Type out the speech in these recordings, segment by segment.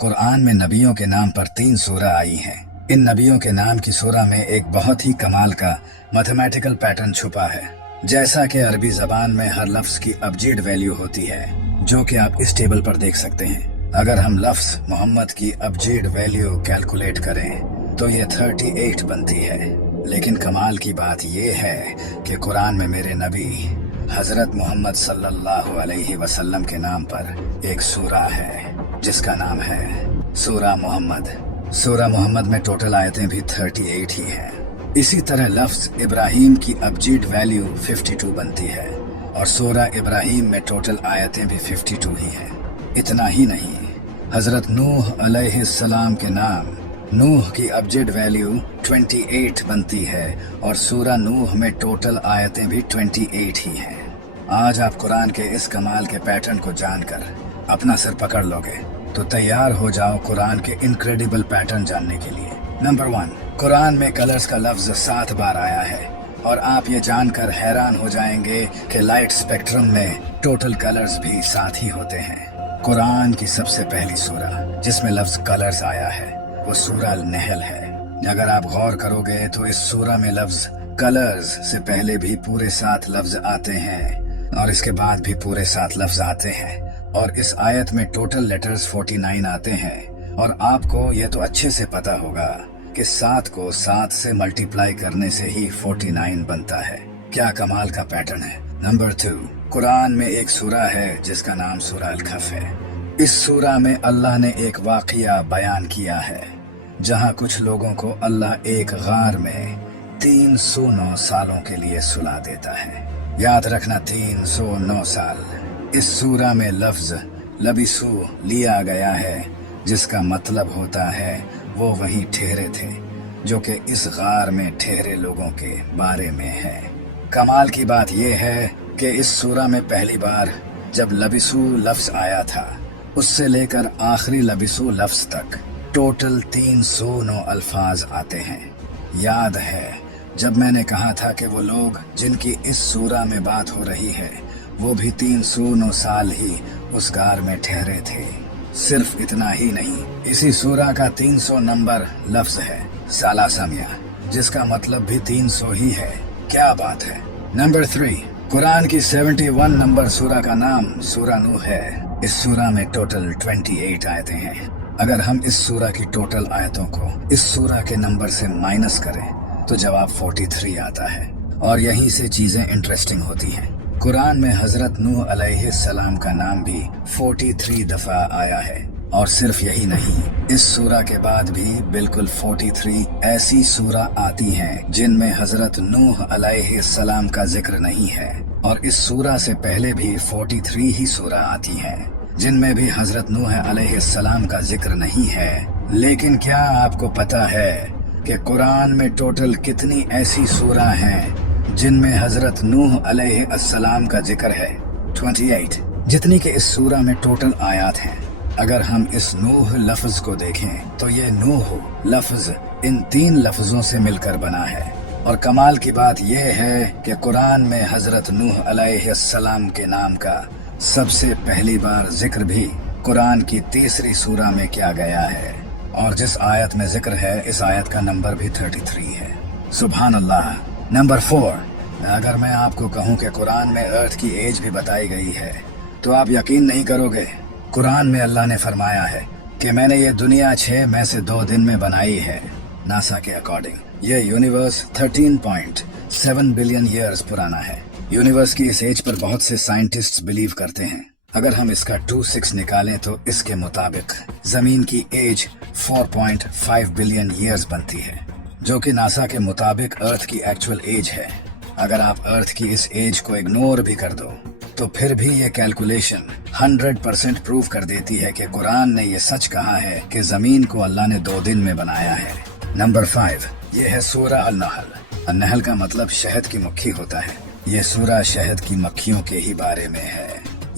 कुरान में नबियों के नाम पर 3 सूरा आई हैं। इन नबियों के नाम की सूरा में एक बहुत ही कमाल का मैथमेटिकल पैटर्न छुपा है। जैसा कि अरबी जबान में हर लफ्ज की अबजद वैल्यू होती है, जो कि आप इस टेबल पर देख सकते हैं। अगर हम लफ्ज मोहम्मद की अबजद वैल्यू कैलकुलेट करें तो ये 38 बनती है। लेकिन कमाल की बात ये है कि कुरान में मेरे नबी हजरत मोहम्मद सल्लल्लाहु अलैहि वसल्लम के नाम पर एक सूरा है जिसका नाम है सूरा मोहम्मद। सूरा मोहम्मद में टोटल आयतें भी 38 ही हैं। इसी तरह लफ्ज इब्राहिम की अबजद वैल्यू 52 बनती है और सूरा इब्राहिम में टोटल आयतें भी 52 ही हैं। इतना ही नहीं, हजरत नूह अलैहिस्सलाम के नाम नूह की अबजद वैल्यू 28 बनती है और सूरा नूह में टोटल आयतें भी 28 ही हैं। आज आप कुरान के इस कमाल के पैटर्न को जानकर अपना सिर पकड़ लोगे तो तैयार हो जाओ कुरान के इनक्रेडिबल पैटर्न जानने के लिए। नंबर 1, कुरान में कलर्स का लफ्ज 7 बार आया है और आप ये जानकर हैरान हो जाएंगे कि लाइट स्पेक्ट्रम में टोटल कलर्स भी 7 ही होते हैं। कुरान की सबसे पहली सूरा जिसमें लफ्ज कलर्स आया है वो सूरा नहल है। अगर आप गौर करोगे तो इस सूरा में लफ्ज कलर्स से पहले भी पूरे 7 लफ्ज आते हैं और इसके बाद भी पूरे 7 लफ्ज आते हैं और इस आयत में टोटल लेटर्स 49 आते हैं। और आपको ये तो अच्छे से पता होगा कि 7 को 7 से मल्टीप्लाई करने से ही 49 बनता है। क्या कमाल का पैटर्न है। नंबर 2, कुरान में एक सूरा है जिसका नाम सूरा अल-कहफ है। इस सूरा में अल्लाह ने एक वाकया बयान किया है जहां कुछ लोगों को अल्लाह एक गार में 309 सालों के लिए सुला देता है। याद रखना, 309 साल। इस सूरा में लफ्ज लबिसू लिया गया है जिसका मतलब होता है वो वहीं ठहरे थे, जो कि इस गार में ठहरे लोगों के बारे में है। कमाल की बात यह है कि इस सूरा में पहली बार जब लबिसू लफ्ज आया था उससे लेकर आखिरी लबिसू लफ्ज तक टोटल 309 अल्फाज आते हैं। याद है जब मैंने कहा था कि वो लोग जिनकी इस सूरा में बात हो रही है वो भी 309 साल ही उस गार में ठहरे थे। सिर्फ इतना ही नहीं, इसी सूरा का 300 नंबर लफ्ज है सालासमिया, जिसका मतलब भी 300 ही है। क्या बात है। नंबर 3, कुरान की 71 नंबर सूरा का नाम सूरा नूह है। इस सूरा में टोटल 28 आयतें हैं। अगर हम इस सूरा की टोटल आयतों को इस सूरा के नंबर से माइनस करें तो जवाब 43 आता है। और यहीं से चीजें इंटरेस्टिंग होती हैं। कुरान में हजरत नूह अलैहिस्सलाम का नाम भी 43 दफा आया है। और सिर्फ यही नहीं, इस सूरा के बाद भी बिल्कुल 43 ऐसी सूरा आती हैं जिनमें हजरत नूह अलैहिस्सलाम का जिक्र नहीं है। और इस सूरा से पहले भी 43 ही सूरा आती हैं जिनमें भी हजरत नूह अलैहिस्सलाम का जिक्र नहीं है। लेकिन क्या आपको पता है कि कुरान में टोटल कितनी ऐसी सूरा हैं जिनमें हजरत नूह अलैहिस्सलाम का जिक्र है? 28, जितनी के इस सूरा में टोटल आयात हैं। अगर हम इस नूह लफ्ज को देखें तो ये नूह लफ्ज इन 3 लफ्जों से मिलकर बना है। और कमाल की बात यह है कि कुरान में हजरत नूह अलैहिस्सलाम के नाम का सबसे पहली बार जिक्र भी कुरान की 3री सूरा में किया गया है। और जिस आयत में जिक्र है इस आयत का नंबर भी 33 है। सुभान अल्लाह। नंबर 4, अगर मैं आपको कहूं कि कुरान में अर्थ की एज भी बताई गई है तो आप यकीन नहीं करोगे। कुरान में अल्लाह ने फरमाया है कि मैंने ये दुनिया 6 में से 2 दिन में बनाई है। नासा के अकॉर्डिंग ये यूनिवर्स 13.7 बिलियन ईयर्स पुराना है। यूनिवर्स की इस एज पर बहुत से साइंटिस्ट्स बिलीव करते हैं। अगर हम इसका 26 निकालें तो इसके मुताबिक जमीन की एज 4.5 बिलियन ईयर्स बनती है, जो कि नासा के मुताबिक अर्थ की एक्चुअल एज है। अगर आप अर्थ की इस एज को इग्नोर भी कर दो तो फिर भी ये कैलकुलेशन 100% प्रूव कर देती है कि कुरान ने ये सच कहा है कि जमीन को अल्लाह ने 2 दिन में बनाया है। नंबर 5, ये है सूरा अल-नहल। अल-नहल का मतलब शहद की मक्खी होता है। ये सूरा शहद की मक्खियों के ही बारे में है।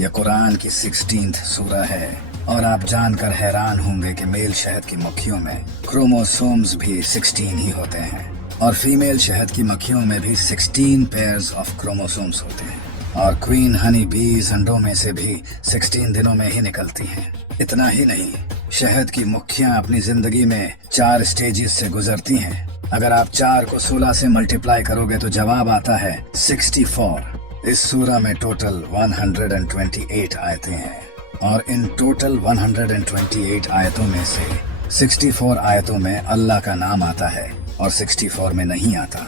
यह कुरान की 16th सूरा है और आप जानकर हैरान होंगे कि मेल शहद की मक्खियों में क्रोमोसोम्स भी 16 ही होते हैं और फीमेल शहद की मक्खियों में भी 16 पेयर्स ऑफ क्रोमोसोम्स होते हैं। और क्वीन हनी बीज अंडों में से भी 16 दिनों में ही निकलती हैं। इतना ही नहीं, शहद की मुखियां अपनी जिंदगी में 4 स्टेजेस से गुजरती हैं। अगर आप 4 को 16 से मल्टीप्लाई करोगे तो जवाब आता है 64। इस सूरा में टोटल 128 आयतें हैं और इन टोटल 128 आयतों में से 64 आयतों में अल्लाह का नाम आता है और 64 में नहीं आता।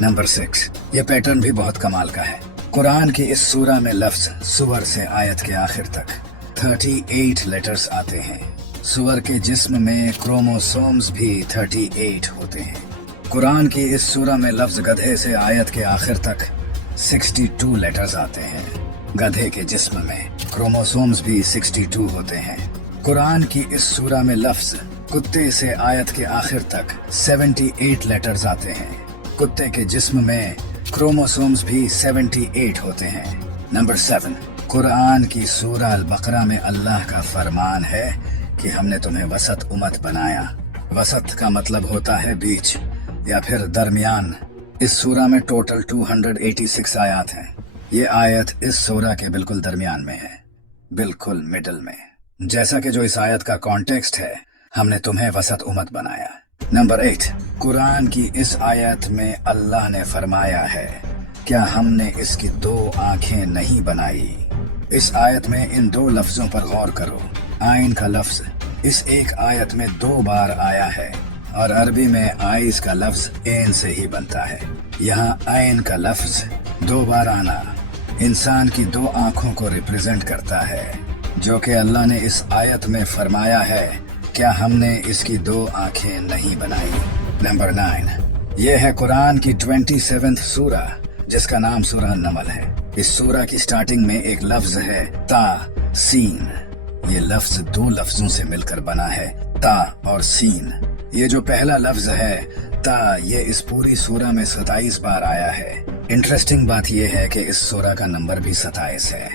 नंबर 6, ये पैटर्न भी बहुत कमाल का है। कुरान की इस सूरा में लफ्ज सुवर से आयत के आखिर तक 38 लेटर्स आते हैं। सुवर के जिस्म में क्रोमोसोम्स भी 38 होते हैं। कुरान की इस सूरा में लफ्ज गधे से आयत के आखिर तक 62 लेटर्स आते हैं। गधे के जिस्म में क्रोमोसोम्स भी 62 होते हैं। कुरान की इस सूरा में लफ्ज कुत्ते से आयत के आखिर तक 78 लेटर्स आते हैं। कुत्ते के जिस्म में क्रोमोसोम्स भी 78 होते हैं। नंबर 7, कुरान की सूरा अल बकरा में अल्लाह का फरमान है कि हमने तुम्हें वसत उम्मत बनाया। वसत का मतलब होता है बीच या फिर दरमियान। इस सूरा में टोटल 286 आयत हैं। ये आयत इस सूरा के बिल्कुल दरमियान में है, बिल्कुल मिडल में। जैसा कि जो इस आयत का कॉन्टेक्स्ट है, हमने तुम्हें वसत उम्मत बनाया। नंबर 8, कुरान की इस आयत में अल्लाह ने फरमाया है, क्या हमने इसकी 2 आंखें नहीं बनाई। इस आयत में इन 2 लफ्जों पर गौर करो। आइन का लफ्ज इस एक आयत में 2 बार आया है और अरबी में आइस का लफ्ज एन से ही बनता है। यहाँ आइन का लफ्ज 2 बार आना इंसान की 2 आंखों को रिप्रेजेंट करता है, जो कि अल्लाह ने इस आयत में फरमाया है, क्या हमने इसकी 2 आंखें नहीं बनाई। नंबर 9, ये है कुरान की 27th सूरा, जिसका नाम सूरह नमल है। इस सूरा की स्टार्टिंग में एक लफ्ज है ता सीन। ये लफ्ज 2 लफ्जों से मिलकर बना है, ता और सीन। ये जो पहला लफ्ज है ता, ये इस पूरी सूरा में 27 बार आया है। इंटरेस्टिंग बात यह है कि इस सूरा का नंबर भी 27 है।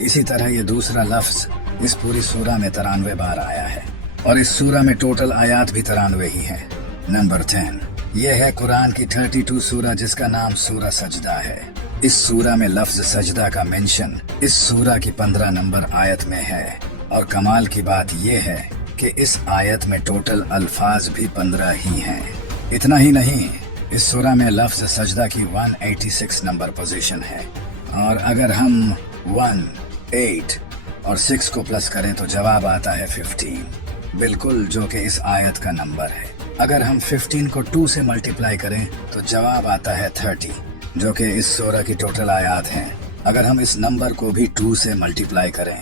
इसी तरह ये दूसरा लफ्ज इस पूरी सूरा में 93 बार आया है और इस सूरा में टोटल आयात भी 93 ही है। नंबर 10, ये है कुरान की 32 सूरा, जिसका नाम सूरा सजदा है। इस सूरा में लफ्ज सजदा का मेंशन इस सूरा की 15 नंबर आयत में है और कमाल की बात यह है कि इस आयत में टोटल अल्फाज भी 15 ही हैं। इतना ही नहीं, इस सूरा में लफ्ज सजदा की 186 नंबर पोजीशन है और अगर हम 1, 8 और 6 को प्लस करें तो जवाब आता है 15, बिल्कुल जो कि इस आयत का नंबर है। अगर हम 15 को 2 से मल्टीप्लाई करें तो जवाब आता है 30, जो कि इस सूरा की टोटल आयत हैं। अगर हम इस नंबर को भी 2 से मल्टीप्लाई करें,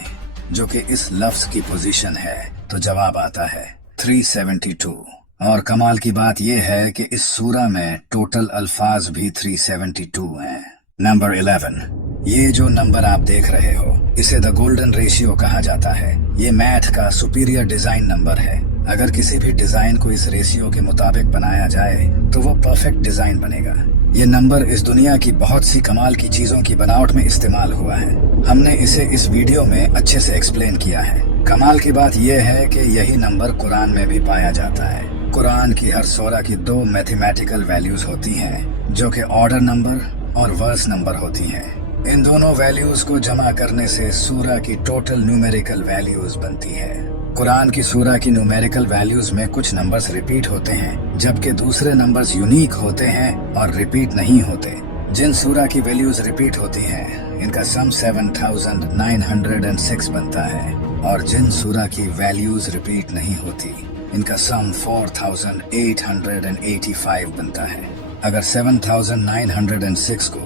जो कि इस लफ्ज की पोजीशन है, तो जवाब आता है 372। और कमाल की बात यह है कि इस सूरा में टोटल अल्फाज भी 372 हैं। नंबर 11, ये जो नंबर आप देख रहे हो, इसे द गोल्डन रेशियो कहा जाता है। ये मैथ का सुपीरियर डिजाइन नंबर है। अगर किसी भी डिजाइन को इस रेशियो के मुताबिक बनाया जाए तो वो परफेक्ट डिजाइन बनेगा। ये नंबर इस दुनिया की बहुत सी कमाल की चीजों की बनावट में इस्तेमाल हुआ है। हमने इसे इस वीडियो में अच्छे से एक्सप्लेन किया है। कमाल की बात यह है कि यही नंबर कुरान में भी पाया जाता है। कुरान की हर सूरा की 2 मैथमेटिकल वैल्यूज होती हैं, जो कि ऑर्डर नंबर और वर्स नंबर होती हैं। इन दोनों वैल्यूज को जमा करने से सूरा की टोटल न्यूमेरिकल वैल्यूज बनती है। कुरान की सूरा की न्यूमेरिकल वैल्यूज में कुछ नंबर्स रिपीट होते हैं, जबकि दूसरे नंबर्स यूनिक होते हैं और रिपीट नहीं होते। जिन सूरा की वैल्यूज रिपीट होती हैं, इनका सम 7906 बनता है और जिन सूरा की वैल्यूज रिपीट नहीं होती, इनका सम 4885 बनता है। अगर 7906 को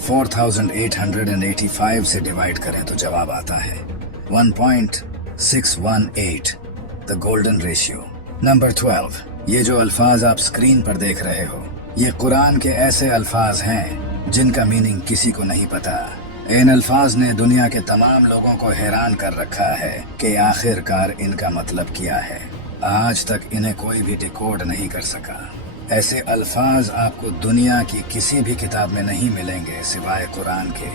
4885 से डिवाइड करें तो जवाब आता है 1.618, द गोल्डन रेशियो। नंबर 12, ये जो अल्फाज आप स्क्रीन पर देख रहे हो, ये कुरान के ऐसे अल्फाज हैं जिनका मीनिंग किसी को नहीं पता। इन अल्फाज ने दुनिया के तमाम लोगों को हैरान कर रखा है कि आखिरकार इनका मतलब क्या है। आज तक इन्हें कोई भी डिकोड नहीं कर सका। ऐसे अल्फाज आपको दुनिया की किसी भी किताब में नहीं मिलेंगे सिवाय कुरान के।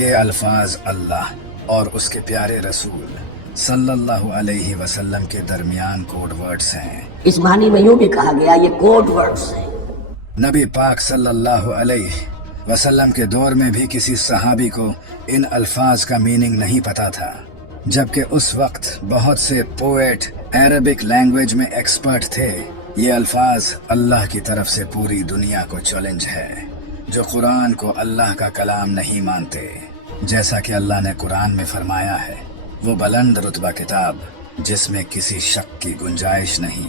ये अल्फाज अल्लाह और उसके प्यारे रसूल सल्लल्लाहु अलैहि वसल्लम के दरमियान कोड वर्ड्स हैं। इस कहानी में यूं भी कहा गया ये कोड वर्ड्स हैं। नबी पाक सल्लल्लाहु अलैहि वसल्लम के दौर में भी किसी सहाबी को इन अल्फाज का मीनिंग नहीं पता था, जबकि उस वक्त बहुत से पोएट अरबिक लैंग्वेज में एक्सपर्ट थे। ये अल्फाज अल्लाह की तरफ से पूरी दुनिया को चैलेंज है जो कुरान को अल्लाह का कलाम नहीं मानते। जैसा कि अल्लाह ने कुरान में फरमाया है, वो बुलंद रुतबा किताब जिसमें किसी शक की गुंजाइश नहीं।